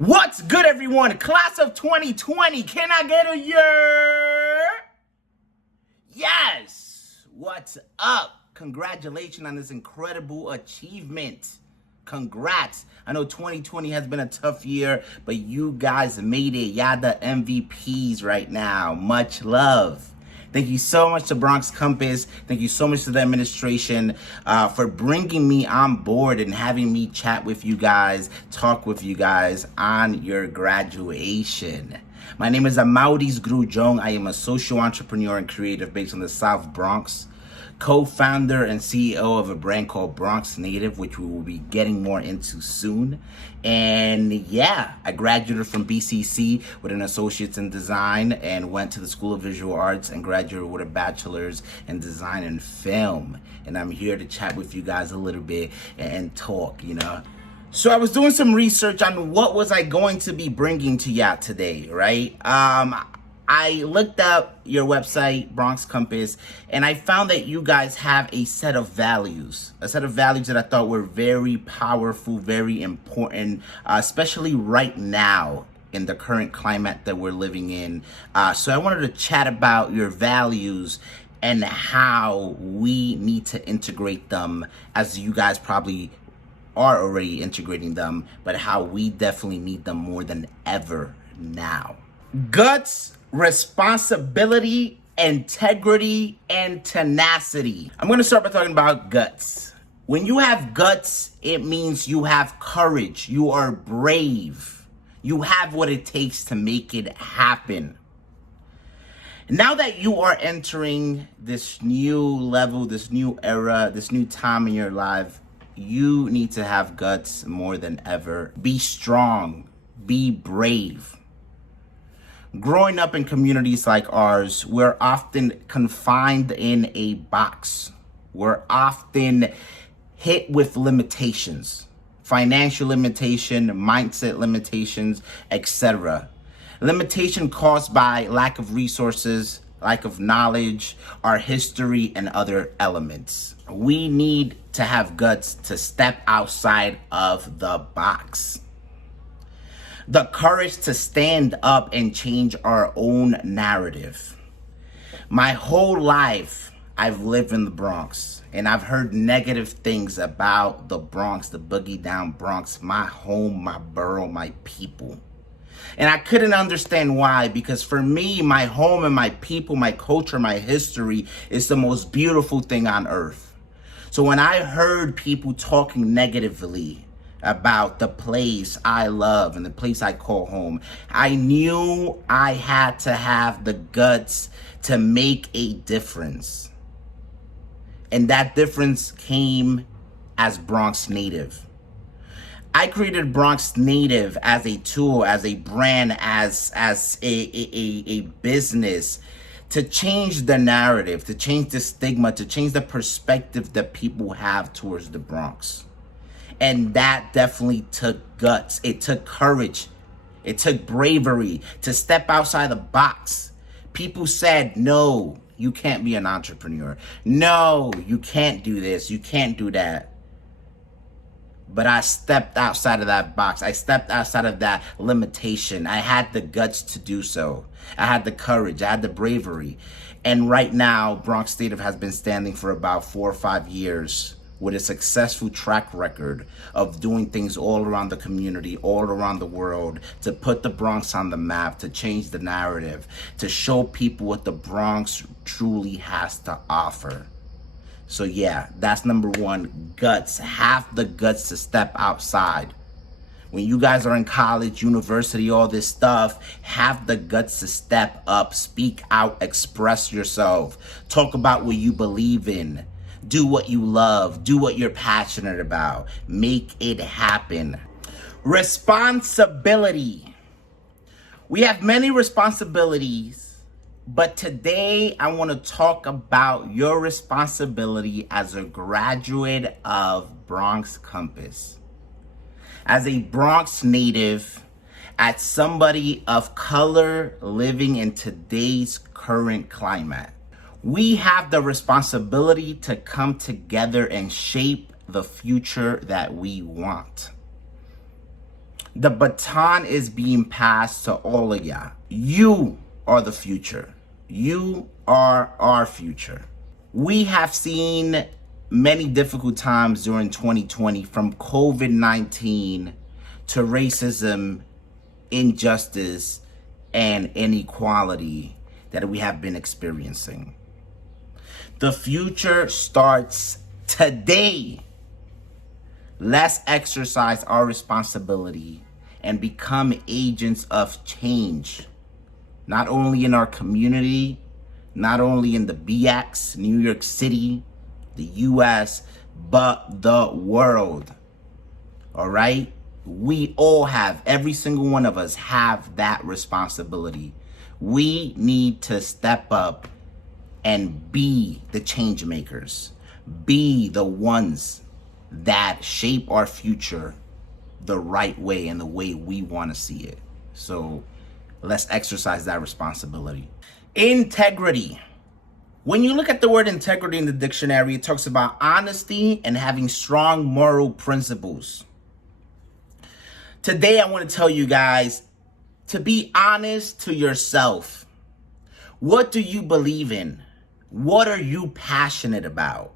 What's good, everyone? Class of 2020, can I get a year? Yes. What's up? Congratulations on this incredible achievement. Congrats. I know 2020 has been a tough year, but you guys made it. Y'all the MVPs right now. Much love. Thank you so much to Bronx Compass. Thank you so much to the administration for bringing me on board and having me chat with you guys, talk with you guys on your graduation. My name is Amaurys Grullon. I am a social entrepreneur and creative based on the South Bronx, co-founder and CEO of a brand called Bronx Native, which we will be getting more into soon. And yeah, I graduated from BCC with an associate's in design and went to the School of Visual Arts and graduated with a bachelor's in design and film. And I'm here to chat with you guys a little bit and talk, So I was doing some research on what was I going to be bringing to y'all today, right? I looked up your website, Bronx Compass, and I found that you guys have a set of values that I thought were very powerful, very important, especially right now in the current climate that we're living in. So I wanted to chat about your values and how we need to integrate them, as you guys probably are already integrating them, but how we definitely need them more than ever now. Guts, responsibility, integrity, and tenacity. I'm going to start by talking about guts. When you have guts, it means you have courage. You are brave. You have what it takes to make it happen. Now that you are entering this new level, this new era, this new time in your life, you need to have guts more than ever. Be strong. Be brave. Growing up in communities like ours, we're often confined in a box. We're often hit with limitations, financial limitation, mindset limitations, etc. Limitation caused by lack of resources, lack of knowledge, our history, and other elements. We need to have guts to step outside of the box. The courage to stand up and change our own narrative. My whole life, I've lived in the Bronx, and I've heard negative things about the Bronx, the boogie down Bronx, my home, my borough, my people. And I couldn't understand why, because for me, my home and my people, my culture, my history is the most beautiful thing on earth. So when I heard people talking negatively about the place I love and the place I call home, I knew I had to have the guts to make a difference. And that difference came as Bronx Native. I created Bronx Native as a tool, as a brand, as a business to change the narrative, to change the stigma, to change the perspective that people have towards the Bronx. And that definitely took guts. It took courage. It took bravery to step outside the box. People said, no, you can't be an entrepreneur. No, you can't do this. You can't do that. But I stepped outside of that box. I stepped outside of that limitation. I had the guts to do so. I had the courage. I had the bravery. And right now, Bronx Native has been standing for about 4 or 5 years with a successful track record of doing things all around the community, all around the world, to put the Bronx on the map, to change the narrative, to show people what the Bronx truly has to offer. So yeah, that's number one, guts. Have the guts to step outside. When you guys are in college, university, all this stuff, have the guts to step up, speak out, express yourself, talk about what you believe in. Do what you love. Do what you're passionate about. Make it happen. Responsibility. We have many responsibilities, but today I want to talk about your responsibility as a graduate of Bronx Compass. As a Bronx native, as somebody of color living in today's current climate. We have the responsibility to come together and shape the future that we want. The baton is being passed to all of y'all. You are the future. You are our future. We have seen many difficult times during 2020, from COVID-19 to racism, injustice, and inequality that we have been experiencing. The future starts today. Let's exercise our responsibility and become agents of change, not only in our community, not only in the BX, New York City, the US, but the world. All right? We all have, every single one of us have that responsibility. We need to step up and be the change makers, be the ones that shape our future the right way and the way we want to see it. So let's exercise that responsibility. Integrity. When you look at the word integrity in the dictionary, it talks about honesty and having strong moral principles. Today, I want to tell you guys to be honest to yourself. What do you believe in? What are you passionate about?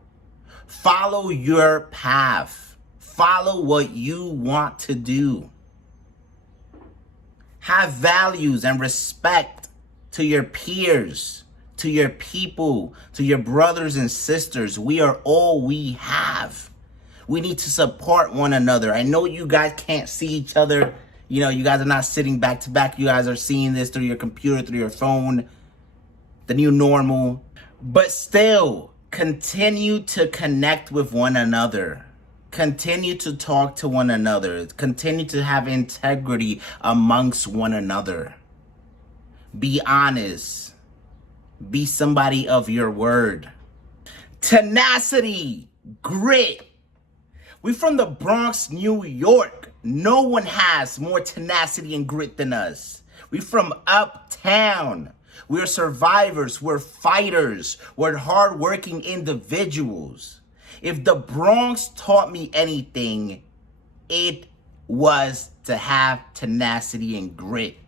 Follow your path. Follow what you want to do. Have values and respect to your peers, to your people, to your brothers and sisters. We are all we have. We need to support one another. I know you guys can't see each other. You know, you guys are not sitting back to back. You guys are seeing this through your computer, through your phone, the new normal. But still, continue to connect with one another. Continue to talk to one another. Continue to have integrity amongst one another. Be honest. Be somebody of your word. Tenacity, grit. We're from the Bronx, New York. No one has more tenacity and grit than us. We're from uptown. We're survivors. We're fighters. We're hardworking individuals. If the Bronx taught me anything, it was to have tenacity and grit.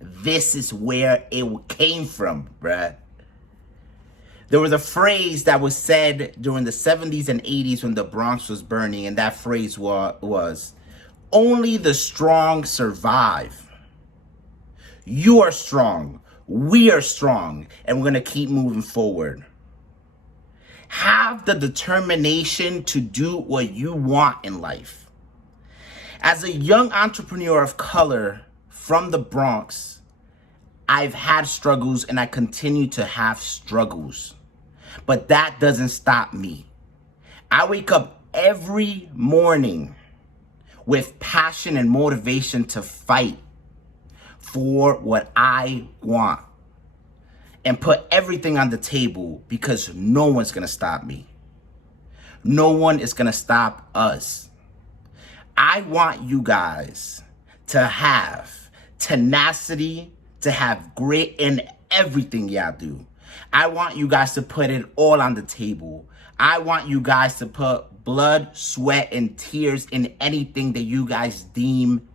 This is where it came from, bruh. There was a phrase that was said during the 70s and 80s when the Bronx was burning, and that phrase was, only the strong survive. You are strong. We are strong, and we're going to keep moving forward. Have the determination to do what you want in life. As a young entrepreneur of color from the Bronx, I've had struggles and I continue to have struggles. But that doesn't stop me. I wake up every morning with passion and motivation to fight for what I want and put everything on the table, because no one's going to stop me. No one is going to stop us. I want you guys to have tenacity, to have grit in everything y'all do. I want you guys to put it all on the table. I want you guys to put blood, sweat, and tears in anything that you guys deem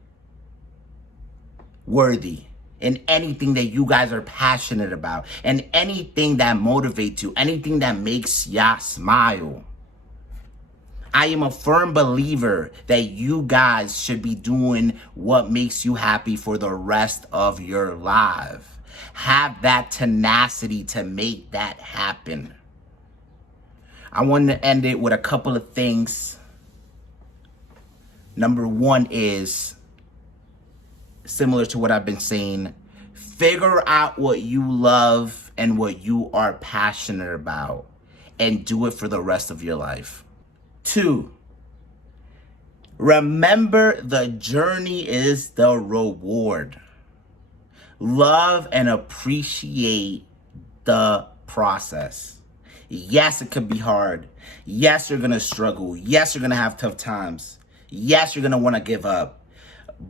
worthy, in anything that you guys are passionate about, and anything that motivates you, anything that makes y'all smile. I am a firm believer that you guys should be doing what makes you happy for the rest of your life. Have that tenacity to make that happen. I want to end it with a couple of things. Number one is similar to what I've been saying. Figure out what you love and what you are passionate about, and do it for the rest of your life. 2, remember the journey is the reward. Love and appreciate the process. Yes, it could be hard. Yes, you're going to struggle. Yes, you're going to have tough times. Yes, you're going to want to give up.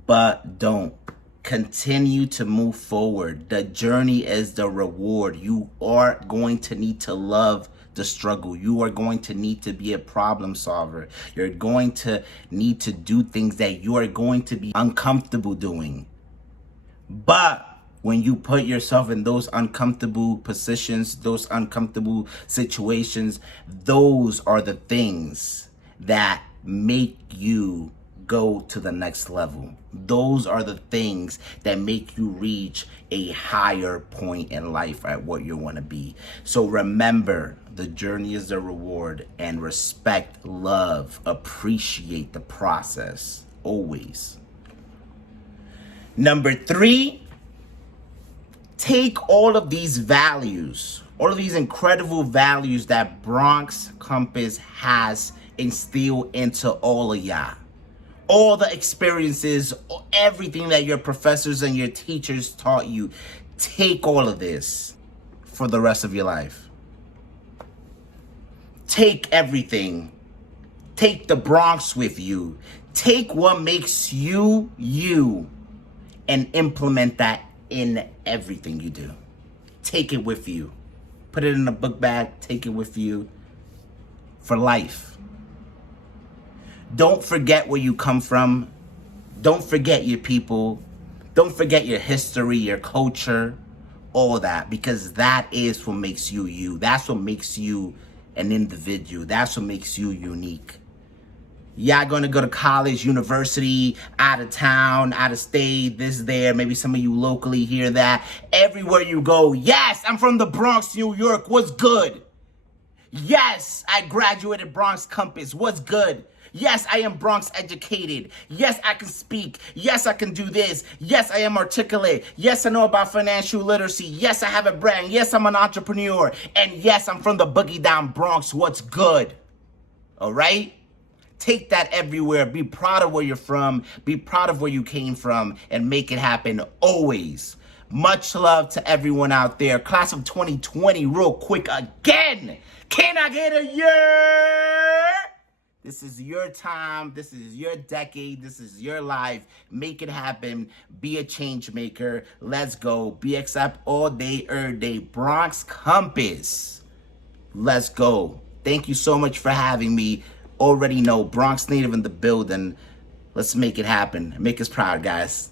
But don't. Continue to move forward. The journey is the reward. You are going to need to love the struggle. You are going to need to be a problem solver. You're going to need to do things that you are going to be uncomfortable doing. But when you put yourself in those uncomfortable positions, those uncomfortable situations, those are the things that make you go to the next level. Those are the things that make you reach a higher point in life at what you want to be. So remember, the journey is the reward, and respect, love, appreciate the process always. Number 3, take all of these values, all of these incredible values that Bronx Compass has instilled into all of y'all. All the experiences, everything that your professors and your teachers taught you. Take all of this for the rest of your life. Take everything. Take the Bronx with you. Take what makes you, you, and implement that in everything you do. Take it with you. Put it in a book bag. Take it with you for life. Don't forget where you come from. Don't forget your people. Don't forget your history, your culture, all that, because that is what makes you you. That's what makes you an individual. That's what makes you unique. Y'all gonna go to college, university, out of town, out of state, this, there. Maybe some of you locally hear that. Everywhere you go, yes, I'm from the Bronx, New York. What's good? Yes, I graduated Bronx Compass. What's good? Yes, I am Bronx educated. Yes, I can speak. Yes, I can do this. Yes, I am articulate. Yes, I know about financial literacy. Yes, I have a brand. Yes, I'm an entrepreneur. And yes, I'm from the boogie down Bronx. What's good? All right? Take that everywhere. Be proud of where you're from. Be proud of where you came from, and make it happen always. Much love to everyone out there. Class of 2020, real quick again. Can I get a year? This is your time. This is your decade. This is your life. Make it happen. Be a change maker. Let's go. BXF all day, every day. Bronx Compass. Let's go. Thank you so much for having me. Already know Bronx native in the building. Let's make it happen. Make us proud, guys.